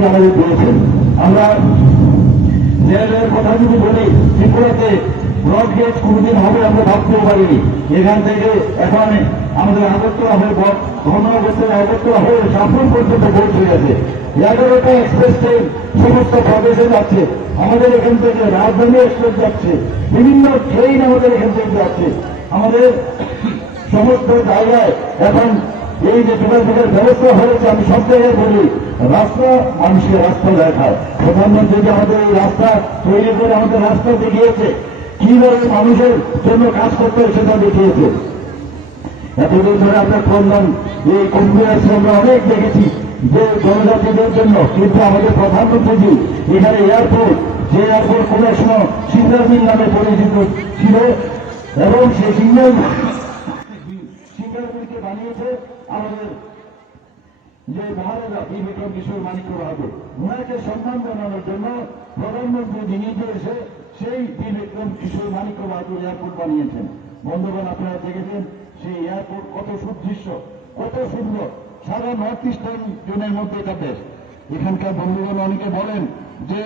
থেকে আমাদের দিয়েছেন। আমরা রেলের কথা যদি বলি, ত্রিপুরাতে ব্রডগেজ কোনদিন হবে আমরা ভাবতেও পারিনি। এখান থেকে এখন আমাদের আগরতলা হয়ে ধর্মনগর আগরতলা হয়ে সাফল পর্যন্ত পৌঁছে গেছে। 11টা এক্সপ্রেস ট্রেন সমস্ত প্রদেশে যাচ্ছে। আমাদের এখান থেকে রাজধানী এক্সপ্রেস যাচ্ছে, বিভিন্ন ট্রেন আমাদের এখান থেকে যাচ্ছে। আমাদের সমস্ত জায়গায় এখন এই যে যোগাযোগের ব্যবস্থা হয়েছে, আমি সব জায়গায় বলি রাস্তা মানুষকে রাস্তা দেখায়। প্রধানমন্ত্রী যে আমাদের এই রাস্তা তৈরি করে আমাদের রাস্তা দেখিয়েছে, কিভাবে মানুষের জন্য কাজ করতে হয় সেটা দেখিয়েছে। এতদিন ধরে আমরা করলাম এই কুম্ভে আসছে, আমরা অনেক দেখেছি যে জনজাতিদের জন্য, কিন্তু আমাদের প্রধানমন্ত্রীজি এখানে এয়ারপোর্ট, যে এয়ারপোর্ট কোন সময় সিঙ্গারমিল নামে পরিচিত ছিল, এবং সেই সিঙ্গারমিলকে বানিয়েছে আমাদের যে মহারাজা বীর বিক্রম কিশোর মানিক্য বাহাদুর। ওনাকে সম্মান জানানোর জন্য প্রধানমন্ত্রী নিজে এসে সেই বীর বিক্রম কিশোর মানিক্য বাহাদুর এয়ারপোর্ট বানিয়েছেন। বন্ধুগণ, আপনারা দেখেছেন সেই এয়ারপোর্ট কত সুদৃশ্য, কত সুন্দর। সারা নর্থ ইস্টার্ন জোনের মধ্যে এটা বেশ। এখানকার বন্ধুগণ অনেকে বলেন যে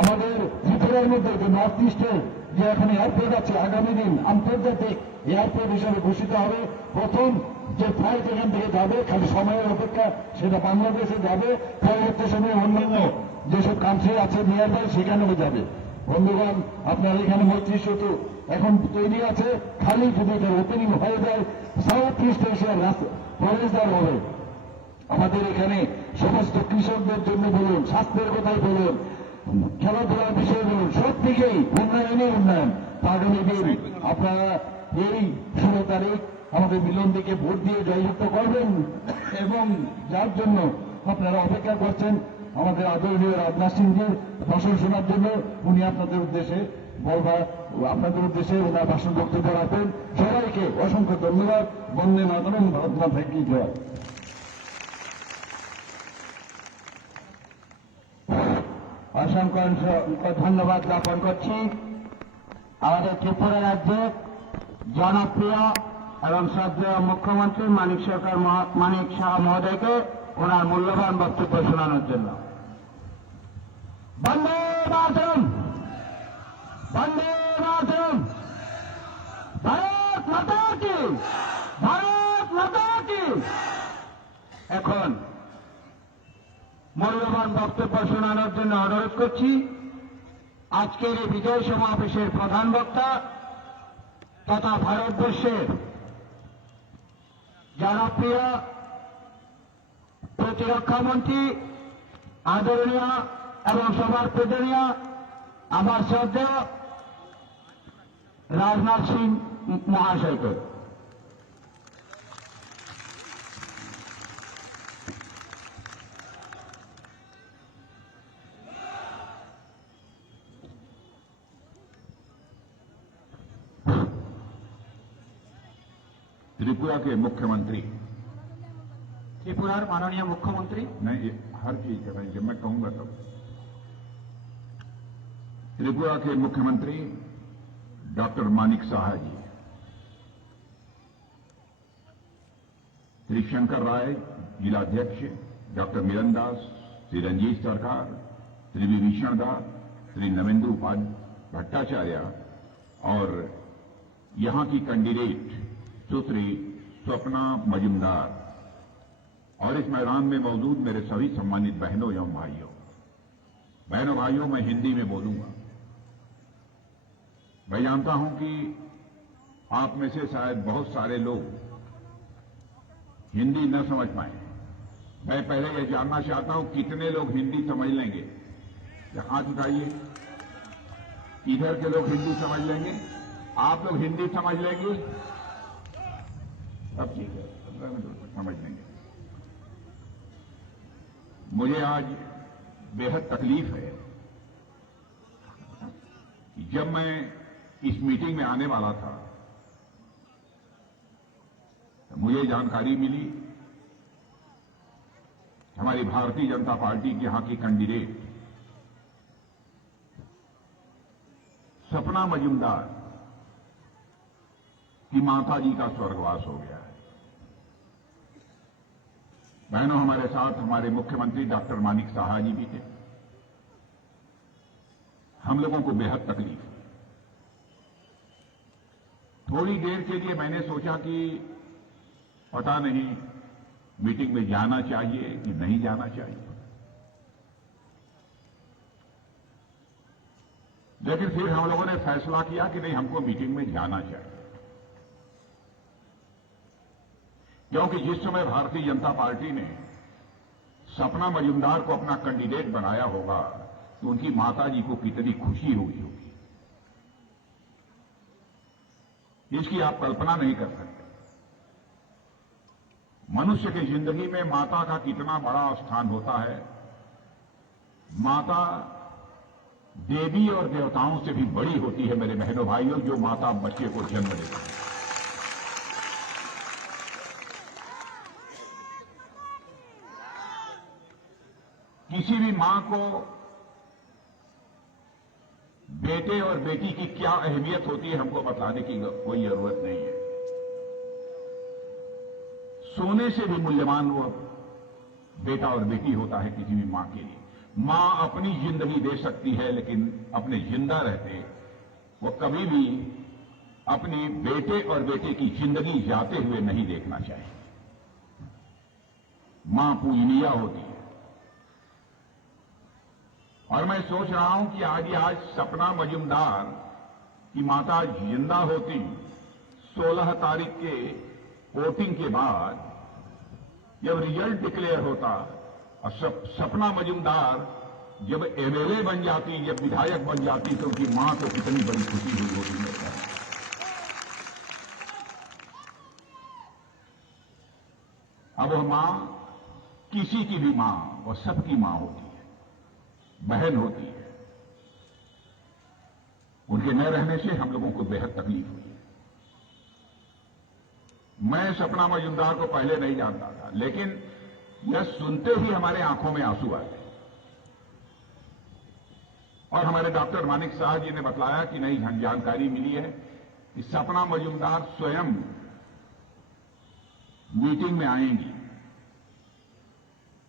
আমাদের ত্রিপুরার মধ্যে যে নর্থ ইস্টের যে এখন এয়ারপোর্ট আছে, আগামী দিন আন্তর্জাতিক এয়ারপোর্ট হিসাবে ঘোষিত হবে। প্রথম যে ফ্লাইট এখান থেকে যাবে, খালি সময়ের অপেক্ষা, সেটা বাংলাদেশে যাবে, পরবর্তী সময়ে অন্যান্য যেসব কান্ট্রি আছে নিয়ার বাই সেখানেও যাবে। বন্ধুগণ, আপনার এখানে মৈত্রী সেতু এখন তৈরি আছে, খালি যদি এটা ওপেনিং হয়ে যায় সাউথ ইস্ট এশিয়ার প্রবেশদ্বার হবে। আমাদের এখানে সমস্ত কৃষকদের জন্য বলুন, স্বাস্থ্যের কথাই বলুন, খেলাধুলার বিষয় বলুন, সব দিকেই উন্নয়নই উন্নয়ন। আগামী দিন আপনারা এই 16 তারিখ আমাদের মিলন দিকে ভোট দিয়ে জয়যুক্ত করবেন, এবং যার জন্য আপনারা অপেক্ষা করছেন আমাদের আদরণীয় রাজনাথ সিংজির ভাষণ শোনার জন্য, উনি আপনাদের উদ্দেশ্যে ওনার ভাষণ বক্তব্য রাখবেন। সবাইকে অসংখ্য ধন্যবাদ। বন্দে মাতরম, ভারত মাতা কি জয়। অসংখ্য ধন্যবাদ জ্ঞাপন করছি আমাদের ত্রিপুরা রাজ্যের জনপ্রিয় এবং শ্রদ্ধেয় মুখ্যমন্ত্রী মানিক শাহ মহোদয়কে ওনার মূল্যবান বক্তব্য শোনানোর জন্য। বন্দে মাতরম, বন্দে মাতরম, ভারত মাতা কি, ভারত মাতা কি। এখন মূল্যবান বক্তব্য শোনানোর জন্য অনুরোধ করছি আজকের এই বিজয় সমাবেশের প্রধান বক্তা তথা ভারতবর্ষের জনপ্রিয় প্রতিরক্ষা মন্ত্রী, আদরণীয় এবং সবার পূজনীয় আমার শ্রদ্ধেয় রাজনাথ সিং মহাশয়কে। त्रिपुरा के मुख्यमंत्री, त्रिपुरार माननीय मुख्यमंत्री, नहीं हर चीज कर रहे हैं, जब मैं कहूंगा तब। त्रिपुरा के मुख्यमंत्री डॉक्टर मानिक साहा जी, श्री शंकर राय जिलाध्यक्ष, डॉक्टर मिलन दास, श्री रंजीत सरकार, श्री विभीषण दास, श्री नवेंद्र भट्टाचार्य और यहां की कैंडिडेट सुश्री स्वप्ना मजुमदार, और इस मैदान में मौजूद मेरे सभी सम्मानित बहनों एवं भाइयों। मैं हिंदी में बोलूंगा। मैं जानता हूं कि आप में से शायद बहुत सारे लोग हिंदी न समझ पाए। मैं पहले यह जानना चाहता हूं कितने लोग हिंदी समझ लेंगे। हाथ उठाइए। इधर के लोग हिंदी समझ लेंगे? आप लोग हिंदी समझ लेंगे? अब ठीक है, 15 मिनट समझ लेंगे। मुझे आज बेहद तकलीफ है कि जब मैं इस मीटिंग में आने वाला था तो मुझे जानकारी मिली हमारी भारतीय जनता पार्टी की यहां की कैंडिडेट सपना मजुमदार की माता जी का स्वर्गवास हो गया है। बहनों, हमारे साथ हमारे मुख्यमंत्री डॉक्टर मानिक साहा जी भी थे। हम लोगों को बेहद तकलीफ हुई। थोड़ी देर के लिए मैंने सोचा कि पता नहीं मीटिंग में जाना चाहिए कि नहीं जाना चाहिए, लेकिन फिर हम लोगों ने फैसला किया कि नहीं, हमको मीटिंग में जाना चाहिए। क्योंकि जिस समय भारतीय जनता पार्टी ने सपना मजूमदार को अपना कैंडिडेट बनाया होगा तो उनकी माताजी को कितनी खुशी हुई होगी, इसकी आप कल्पना नहीं कर सकते। मनुष्य की जिंदगी में माता का कितना बड़ा स्थान होता है। माता देवी और देवताओं से भी बड़ी होती है मेरे बहनों भाइयों, जो माता बच्चे को जन्म देती है। किसी भी मां को बेटे और बेटी की क्या अहमियत होती है हमको बतलाने की कोई जरूरत नहीं है। सोने से भी मूल्यवान वो बेटा और बेटी होता है किसी भी मां के लिए। मां अपनी जिंदगी दे सकती है, लेकिन अपने जिंदा रहते वो कभी भी अपनी बेटे और बेटे की जिंदगी जाते हुए नहीं देखना चाहिए। मां पूजनीय होती है। और मैं सोच रहा हूं कि आज सपना मजूमदार की माता जिंदा होती, 16 तारीख के वोटिंग के बाद जब रिजल्ट डिक्लेयर होता और सपना मजूमदार जब एमएलए बन जाती, जब विधायक बन जाती, तो उनकी मां को कितनी बड़ी खुशी हुई होगी मेरे ख्याल में। अब वह मां किसी की भी मां, वो सबकी मां होती है, बहन होती है। उनके न रहने से हम लोगों को बेहद तकलीफ हुई है। मैं सपना मजूमदार को पहले नहीं जानता था, लेकिन यह सुनते ही हमारे आंखों में आंसू आ गए। और हमारे डॉक्टर मानिक साहा जी ने बतलाया कि नई जानकारी मिली है कि सपना मजूमदार स्वयं मीटिंग में आएंगी,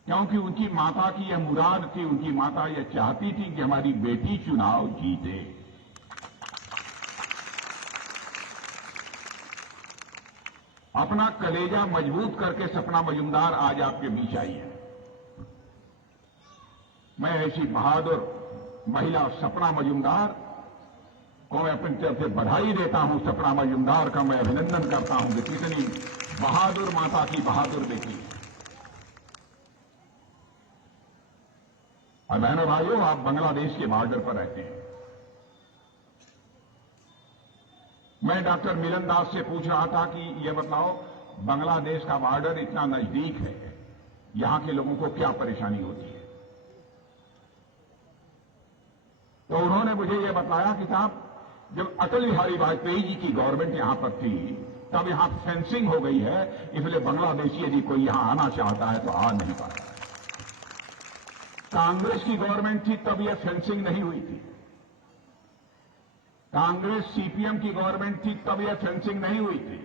क्योंकि उनकी माता की यह मुराद थी, उनकी माता यह चाहती थी कि हमारी बेटी चुनाव जीते। अपना कलेजा मजबूत करके सपना मजूमदार आज आपके बीच आई है। मैं ऐसी बहादुर महिला सपना मजूमदार को मैं अपनी तरफ से बधाई देता हूं। सपना मजूमदार का मैं अभिनंदन करता हूं कि कितनी बहादुर माता की बहादुर बेटी। और बहनों भाइयों, आप बांग्लादेश के बॉर्डर पर रहते हैं। मैं डॉक्टर मिलन दास से पूछ रहा था कि यह बताओ, बांग्लादेश का बॉर्डर इतना नजदीक है, यहां के लोगों को क्या परेशानी होती है? तो उन्होंने मुझे यह बताया कि साहब, जब अटल बिहारी वाजपेयी जी की गवर्नमेंट यहां पर थी, तब यहां फेंसिंग हो गई है, इसलिए बांग्लादेशी यदि कोई यहां आना चाहता है तो आ नहीं पाता। कांग्रेस की गवर्नमेंट थी तब यह फेंसिंग नहीं हुई थी। कांग्रेस सीपीएम की गवर्नमेंट थी तब यह फेंसिंग नहीं हुई थी।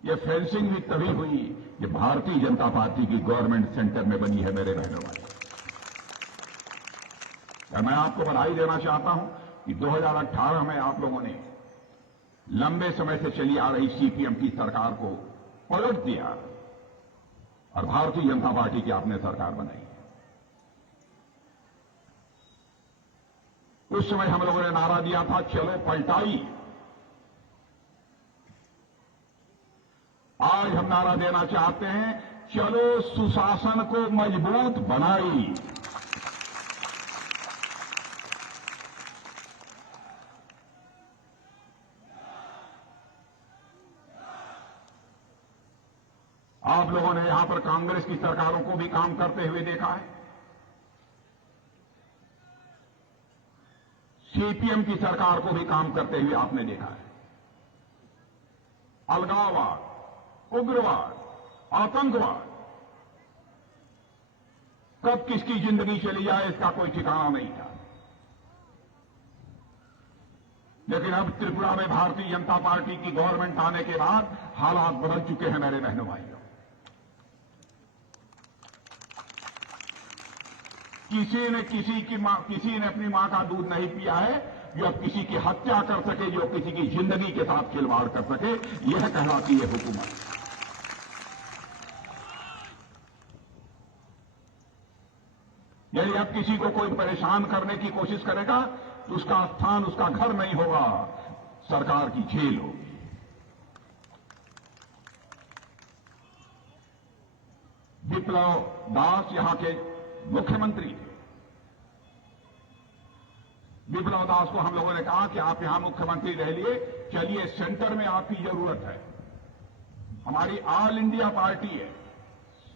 यह फेंसिंग भी तभी हुई जब भारतीय जनता पार्टी की गवर्नमेंट सेंटर में बनी है मेरे बहनों भाई। मैं आपको बधाई देना चाहता हूं कि 2018 में आप लोगों ने लंबे समय से चली आ रही सीपीएम की सरकार को पलट दिया और भारतीय जनता पार्टी की आपने सरकार बनाई। उस समय हम लोगों ने नारा दिया था, चलो पलटाई। आज हम नारा देना चाहते हैं, चलो सुशासन को मजबूत बनाई। आप लोगों ने यहां पर कांग्रेस की सरकारों को भी काम करते हुए देखा है, सीपीएम की सरकार को भी काम करते हुए आपने देखा है। अलगाववाद, उग्रवाद, आतंकवाद, कब किसकी जिंदगी चली जाए इसका कोई ठिकाना नहीं था। लेकिन अब त्रिपुरा में भारतीय जनता पार्टी की गवर्नमेंट आने के बाद हालात बदल चुके हैं मेरे बहनों भाइयों। किसी ने अपनी मां का दूध नहीं पिया है जो अब किसी की हत्या कर सके, जो किसी की जिंदगी के साथ खिलवाड़ कर सके। यह कहलाती है हुकूमत। यदि अब किसी को कोई परेशान करने की कोशिश करेगा तो उसका स्थान, उसका घर नहीं होगा, सरकार की जेल होगी। विप्लव दास यहां के मुख्यमंत्री थे। विप्लव दास को हम लोगों ने कहा कि आप यहां मुख्यमंत्री रह लिए, चलिए सेंटर में आपकी जरूरत है। हमारी ऑल इंडिया पार्टी है,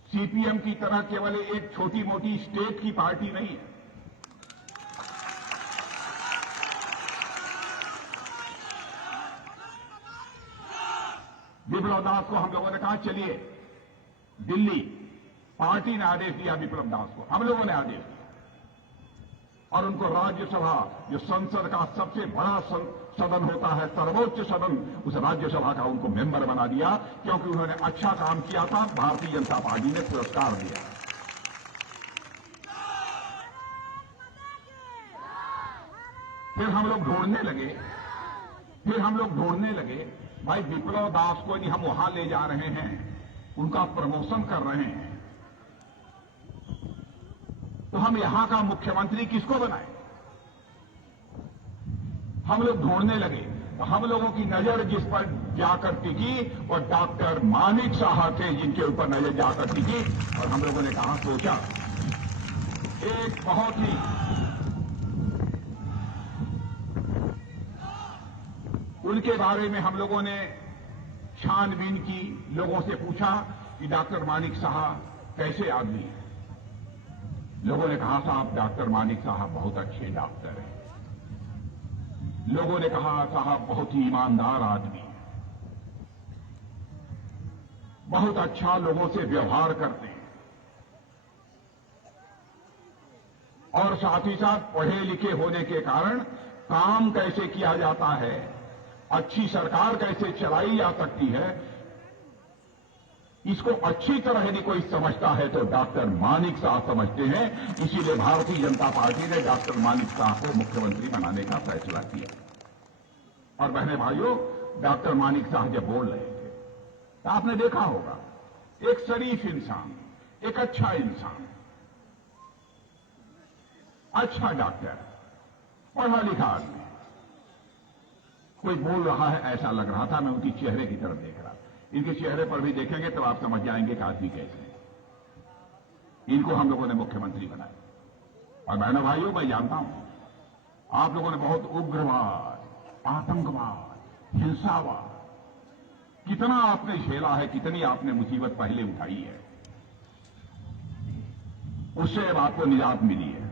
सीपीएम की तरह केवल एक छोटी मोटी स्टेट की पार्टी नहीं है। विप्लव दास को हम लोगों ने कहा चलिए, दिल्ली पार्टी ने आदेश दिया विप्लव दास को, हम लोगों ने आदेश दिया और उनको राज्यसभा, जो संसद का सबसे बड़ा सदन होता है, सर्वोच्च सदन, उस राज्यसभा का उनको मेंबर बना दिया, क्योंकि उन्होंने अच्छा काम किया था। भारतीय जनता पार्टी ने पुरस्कार दिया। फिर हम लोग ढूंढने लगे, भाई विप्लव दास को यदि हम वहां ले जा रहे हैं, उनका प्रमोशन कर रहे हैं, तो हम यहां का मुख्यमंत्री किसको बनाएं? हम लोग ढूंढने लगे तो हम लोगों की नजर जिस पर जाकर टिकी वो डॉक्टर मानिक साहा थे, जिनके ऊपर नजर जाकर टिकी। और हम लोगों ने कहा, सोचा, एक बहुत ही उनके बारे में हम लोगों ने छानबीन की, लोगों से पूछा कि डॉक्टर मानिक साहा कैसे आदमी है। लोगों ने कहा, साहब डॉक्टर मानिक साहब बहुत अच्छे डॉक्टर हैं। लोगों ने कहा, साहब बहुत ही ईमानदार आदमी है, बहुत अच्छा लोगों से व्यवहार करते हैं और साथ ही साथ पढ़े लिखे होने के कारण काम कैसे किया जाता है, अच्छी सरकार कैसे चलाई जा सकती है, इसको अच्छी तरह यदि कोई समझता है तो डॉक्टर मानिक साहब समझते हैं। इसीलिए भारतीय जनता पार्टी ने डॉक्टर मानिक साहब को मुख्यमंत्री बनाने का फैसला किया। और बहने भाइयों, डॉक्टर मानिक साहब जब बोल रहे थे तो आपने देखा होगा, एक शरीफ इंसान, एक अच्छा इंसान, अच्छा डॉक्टर, पढ़ा लिखा आदमी, कोई बोल रहा है ऐसा लग रहा था। मैं उनकी चेहरे की तरफ देख रहा था। इनके चेहरे पर भी देखेंगे तो आप समझ जाएंगे कि आदमी कैसे है। इनको हम लोगों ने मुख्यमंत्री बनाया। और बहनों भाइयों, मैं जानता हूं आप लोगों ने बहुत उग्रवाद, आतंकवाद, हिंसावाद कितना आपने झेला है, कितनी आपने मुसीबत पहले उठाई है, उससे अब आपको निजात मिली है।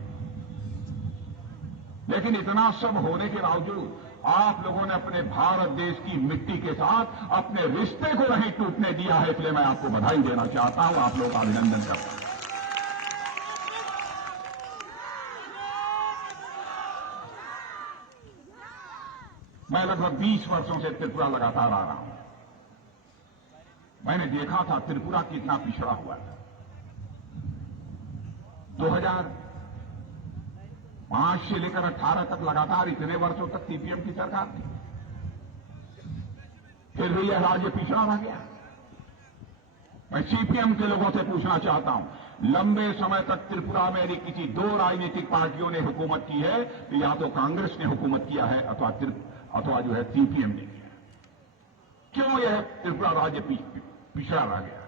लेकिन इतना सब होने के बावजूद आप लोगों ने अपने भारत देश की मिट्टी के साथ अपने रिश्ते को नहीं टूटने दिया है। इसलिए मैं आपको बधाई देना चाहता हूं, आप लोगों का अभिनंदन करता हूं। मैं लगभग 20 वर्षों से त्रिपुरा लगातार आ रहा हूं। मैंने देखा था त्रिपुरा कितना पिछड़ा हुआ था। 2005 से लेकर 18 तक लगातार इतने वर्षों तक सीपीएम की सरकार थी, फिर भी यह राज्य पिछड़ा रह गया। मैं सीपीएम के लोगों से पूछना चाहता हूं, लंबे समय तक त्रिपुरा में यदि किसी दो राजनीतिक पार्टियों ने हुकूमत की है तो या तो कांग्रेस ने हुकूमत किया है अथवा जो है सीपीएम ने किया। क्यों यह त्रिपुरा राज्य पिछड़ा रह गया?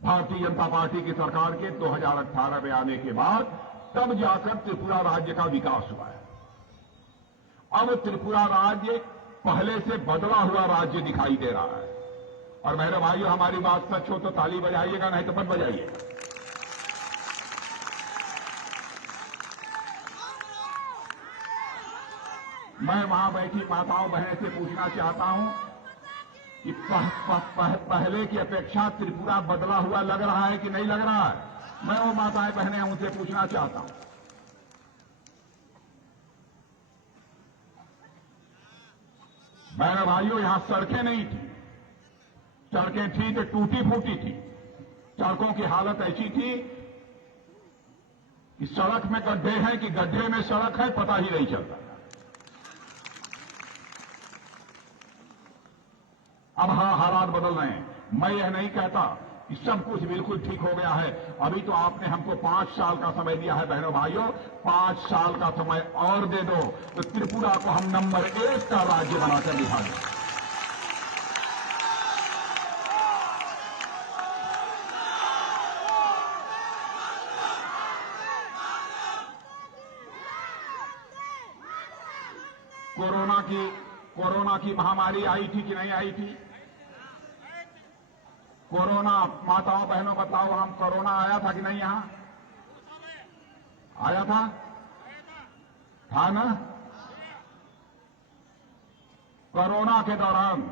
भारतीय जनता पार्टी की सरकार के 2018 में आने के बाद तब जाकर त्रिपुरा राज्य का विकास हुआ है। अब त्रिपुरा राज्य पहले से बदला हुआ राज्य दिखाई दे रहा है। और मेरे भाइयों, हमारी बात सच हो तो ताली बजाइएगा, नहीं तो मत बजाइएगा। मैं वहां बैठी माताओं बहनों से पूछना चाहता हूं कि पहले की अपेक्षा त्रिपुरा बदला हुआ लग रहा है कि नहीं लग रहा है? मैं वो माताएं बहनें उनसे पूछना चाहता हूं। मेरे भाइयों, यहां सड़कें नहीं थी, सड़कें थी तो टूटी फूटी थी। सड़कों की हालत ऐसी थी इस सड़क में गड्ढे हैं कि गड्ढे में सड़क है, पता ही नहीं चलता। अब हालात बदल रहे हैं। मैं यह नहीं कहता कि सब कुछ बिल्कुल ठीक हो गया है। अभी तो आपने हमको 5 साल का समय दिया है बहनों भाइयों, 5 साल का समय और दे दो तो त्रिपुरा को हम नंबर 1 का राज्य बनाकर दिखा दें। कोरोना की महामारी आई थी कि नहीं आई थी? कोरोना, माताओं बहनों बताओ, हम कोरोना आया था कि नहीं? यहां आया था ना? कोरोना के दौरान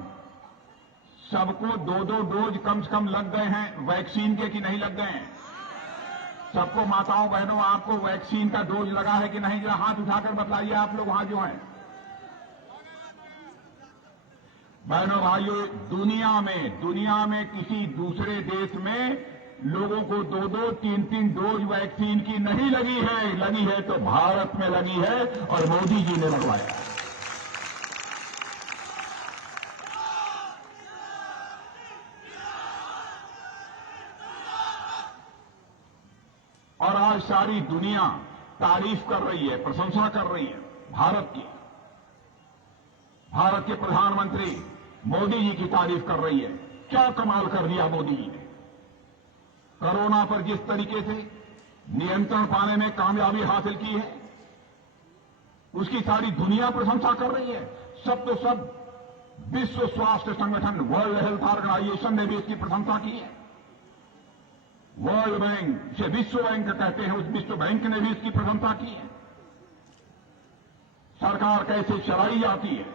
सबको 2-2 डोज कम से कम लग गए हैं वैक्सीन के कि नहीं लग गए हैं? सबको माताओं बहनों आपको वैक्सीन का डोज लगा है कि नहीं? जरा हाथ उठाकर बतलाइए आप लोग वहां जो हैं। बहनों भाइयों, दुनिया में किसी दूसरे देश में लोगों को 2-2, 3-3 डोज वैक्सीन की नहीं लगी है। लगी है तो भारत में लगी है और मोदी जी ने लगवाया। और आज सारी दुनिया तारीफ कर रही है, प्रशंसा कर रही है भारत की। भारत के प्रधानमंत्री मोदी जी की तारीफ कर रही है। क्या कमाल कर दिया मोदी जी ने। कोरोना पर जिस तरीके से नियंत्रण पाने में कामयाबी हासिल की है, उसकी सारी दुनिया प्रशंसा कर रही है। सब तो सब विश्व स्वास्थ्य संगठन, वर्ल्ड हेल्थ ऑर्गेनाइजेशन ने भी इसकी प्रशंसा की है। वर्ल्ड बैंक, जिसे विश्व बैंक कहते हैं, उस विश्व बैंक ने भी इसकी प्रशंसा की है। सरकार कैसे चलाई जाती है,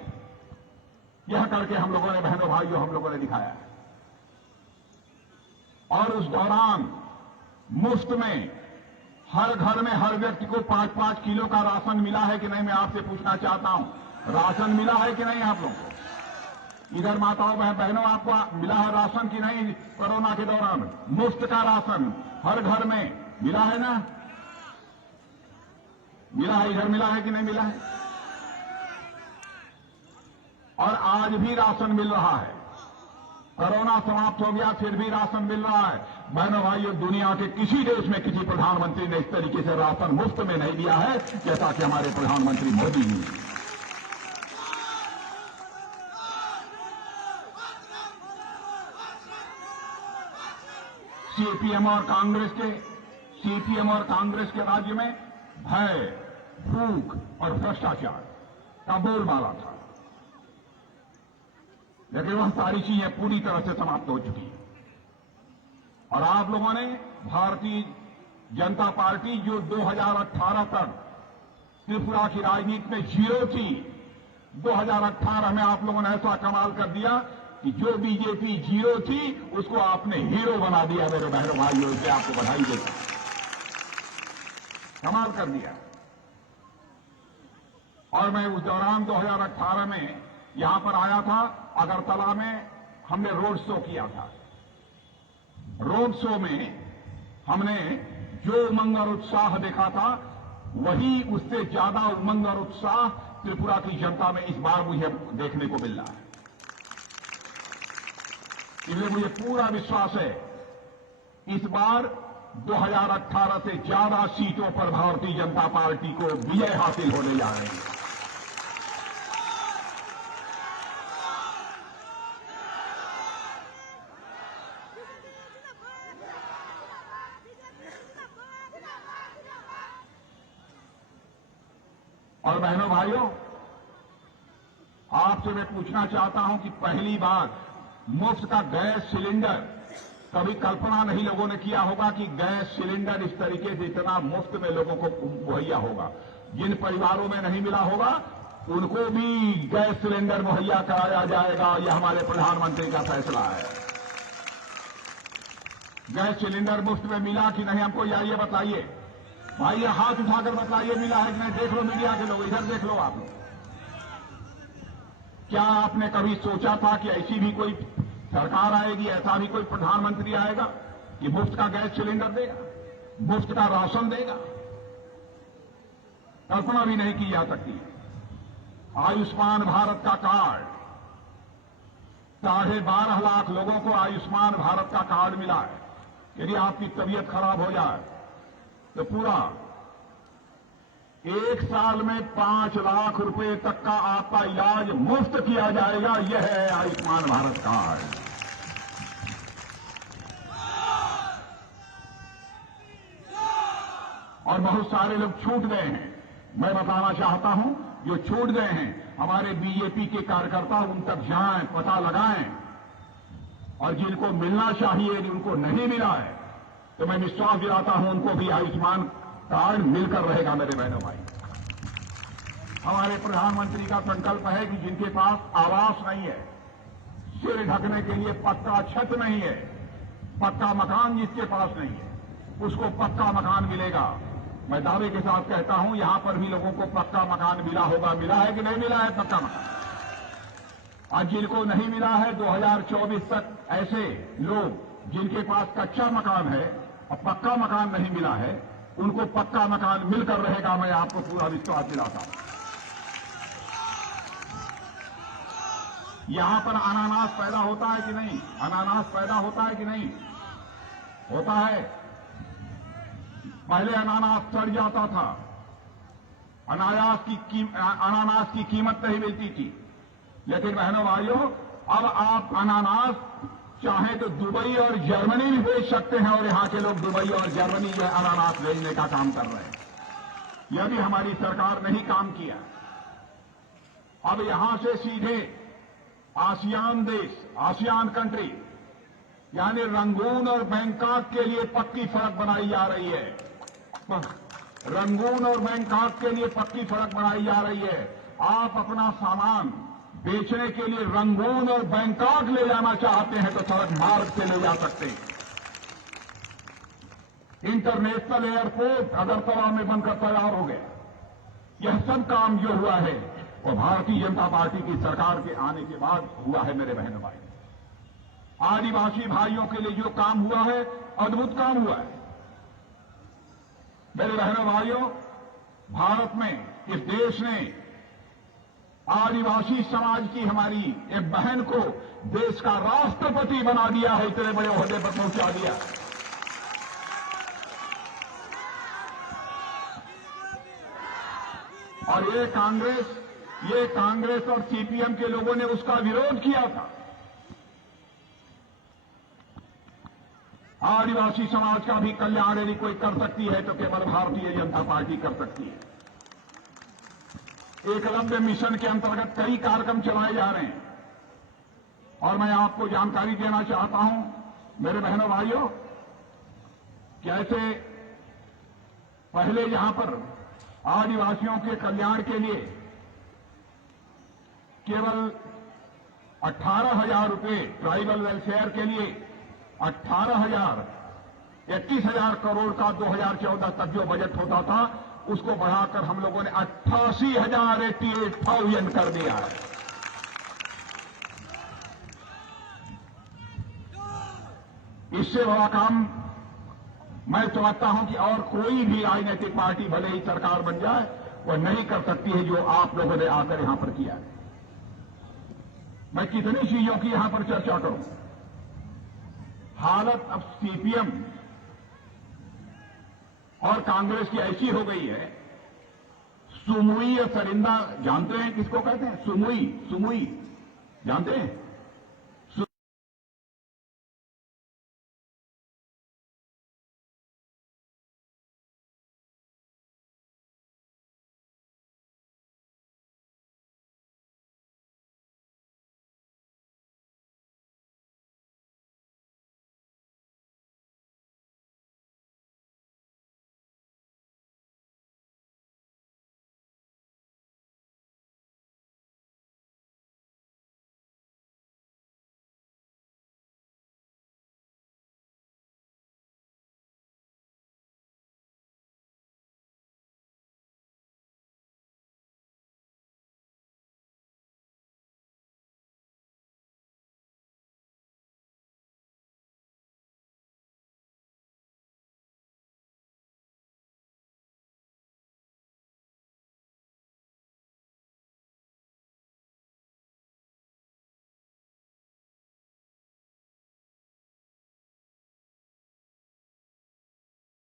यह करके हम लोगों ने, बहनों भाइयों, हम लोगों ने दिखाया है। और उस दौरान मुफ्त में हर घर में हर व्यक्ति को 5-5 किलो का राशन मिला है कि नहीं? मैं आपसे पूछना चाहता हूं, राशन मिला है कि नहीं आप लोगों को? इधर माताओं बहनों, आपको मिला है राशन कि नहीं? कोरोना के दौरान मुफ्त का राशन हर घर में मिला है ना? मिला है, इधर मिला है कि नहीं मिला है? और आज भी राशन मिल रहा है। कोरोना समाप्त हो गया, फिर भी राशन मिल रहा है। बहनों भाइयों, दुनिया के किसी देश में किसी प्रधानमंत्री ने इस तरीके से राशन मुफ्त में नहीं दिया है जैसा कि हमारे प्रधानमंत्री मोदी जी ने। सीपीएम और कांग्रेस के राज्य में भय, भूख और भ्रष्टाचार का बोलबाला था, लेकिन वह सारी चीजें पूरी तरह से समाप्त हो चुकी हैं। और आप लोगों ने, भारतीय जनता पार्टी जो 2018 तक त्रिपुरा की राजनीति में जीरो थी, 2018 में आप लोगों ने ऐसा कमाल कर दिया कि जो बीजेपी जीरो थी उसको आपने हीरो बना दिया। मेरे बहनों भाइयों, इसलिए आपको बधाई देता हूं। कमाल कर दिया। और मैं उस दौरान 2018 में यहां पर आया था, अगरतला में हमने रोड शो किया था। रोड शो में हमने जो उमंग और उत्साह देखा था, वही उससे ज्यादा उमंग और उत्साह त्रिपुरा की जनता में इस बार मुझे देखने को मिल रहा है। इसलिए मुझे पूरा विश्वास है, इस बार 2018 से ज्यादा सीटों पर भारतीय जनता पार्टी को विजय हासिल होने जा रही है। और बहनों भाइयों, आपसे मैं पूछना चाहता हूं कि पहली बार मुफ्त का गैस सिलेंडर, कभी कल्पना नहीं लोगों ने किया होगा कि गैस सिलेंडर इस तरीके से इतना मुफ्त में लोगों को मुहैया होगा। जिन परिवारों में नहीं मिला होगा उनको भी गैस सिलेंडर मुहैया कराया जाएगा। यह हमारे प्रधानमंत्री का फैसला है। गैस सिलेंडर मुफ्त में मिला कि नहीं, हमको ये बताइए भाई, ये हाथ उठाकर बताइए मिला है कि नहीं। देख लो मीडिया के लोग, इधर देख लो आप लोग। क्या आपने कभी सोचा था कि ऐसी भी कोई सरकार आएगी, ऐसा भी कोई प्रधानमंत्री आएगा कि मुफ्त का गैस सिलेंडर देगा, मुफ्त का राशन देगा? कल्पना भी नहीं की जा सकती। आयुष्मान भारत का कार्ड, 12.5 लाख लोगों को आयुष्मान भारत का कार्ड मिला है। यदि आपकी तबीयत खराब हो जाए तो पूरा 1 साल में 5 लाख रुपए तक का आपका इलाज मुफ्त किया जाएगा। यह है आयुष्मान भारत कार्ड। और बहुत सारे लोग छूट गए हैं। मैं बताना चाहता हूं, जो छूट गए हैं, हमारे बीजेपी के कार्यकर्ता उन तक जाएं, पता लगाएं, और जिनको मिलना चाहिए यदि उनको नहीं मिला है तो मैं विश्वास दिलाता हूं उनको भी आयुष्मान कार्ड मिलकर रहेगा। मेरे बहनों भाई, हमारे प्रधानमंत्री का संकल्प है कि जिनके पास आवास नहीं है, सिर ढकने के लिए पक्का छत नहीं है, पक्का मकान जिसके पास नहीं है, उसको पक्का मकान मिलेगा। मैं दावे के साथ कहता हूं, यहां पर भी लोगों को पक्का मकान मिला होगा। मिला है कि नहीं मिला है पक्का मकान? आज जिनको नहीं मिला है, 2024 तक ऐसे लोग जिनके पास कच्चा मकान है और पक्का मकान नहीं मिला है, उनको पक्का मकान मिलकर रहेगा। मैं आपको पूरा विश्वास दिलाता हूं। यहां पर अनानास पैदा होता है कि नहीं? अनानास पैदा होता है कि नहीं? होता है। पहले अनानास सड़ जाता था, अनानास की कीमत नहीं मिलती थी। लेकिन बहनों भाइयों, अब आप अनानास चाहे तो दुबई और जर्मनी भी भेज सकते हैं, और यहां के लोग दुबई और जर्मनी जो अनानास भेजने का काम कर रहे हैं। यह भी हमारी सरकार ने ही काम किया। अब यहां से सीधे आसियान देश, आसियान कंट्री यानी रंगून और बैंकॉक के लिए पक्की सड़क बनाई जा रही है। रंगून और बैंकॉक के लिए पक्की सड़क बनाई जा रही है। आप अपना सामान बेचने के लिए रंगून और बैंकॉक ले जाना चाहते हैं तो सड़क मार्ग से ले जा सकते हैं। इंटरनेशनल एयरपोर्ट अगरतला में बनकर तैयार हो गया। यह सब काम जो हुआ है वो भारतीय जनता पार्टी की सरकार के आने के बाद हुआ है। मेरे बहनों भाई, आदिवासी भाइयों के लिए जो काम हुआ है, अद्भुत काम हुआ है। मेरे बहनों भाइयों, भारत में, इस देश ने आदिवासी समाज की हमारी एक बहन को देश का राष्ट्रपति बना दिया है, इतने बड़े ओहदे पर पहुंचा दिया। और ये कांग्रेस और सीपीएम के लोगों ने उसका विरोध किया था। आदिवासी समाज का भी कल्याण यदि कोई कर सकती है तो केवल भारतीय जनता पार्टी कर सकती है। एकलव्य मिशन के अंतर्गत कई कार्यक्रम चलाए जा रहे हैं, और मैं आपको जानकारी देना चाहता हूं मेरे बहनों भाइयों, कैसे पहले यहां पर आदिवासियों के कल्याण के लिए केवल 18,000 रुपये, ट्राइबल वेलफेयर के लिए 18,000, 31,000 करोड़ का 2014 तक जो बजट होता था, उसको बढ़ाकर हम लोगों ने 88,000 कर दिया है। इससे बड़ा काम मैं समझता हूं कि और कोई भी राजनीतिक पार्टी भले ही सरकार बन जाए, वो नहीं कर सकती है जो आप लोगों ने आकर यहां पर किया है। मैं कितनी चीजों की यहां पर चर्चा करूं। हालत अब सीपीएम और कांग्रेस की ऐसी हो गई है, सुमुई या सरिंदा जानते हैं किसको कहते हैं? सुमुई जानते हैं?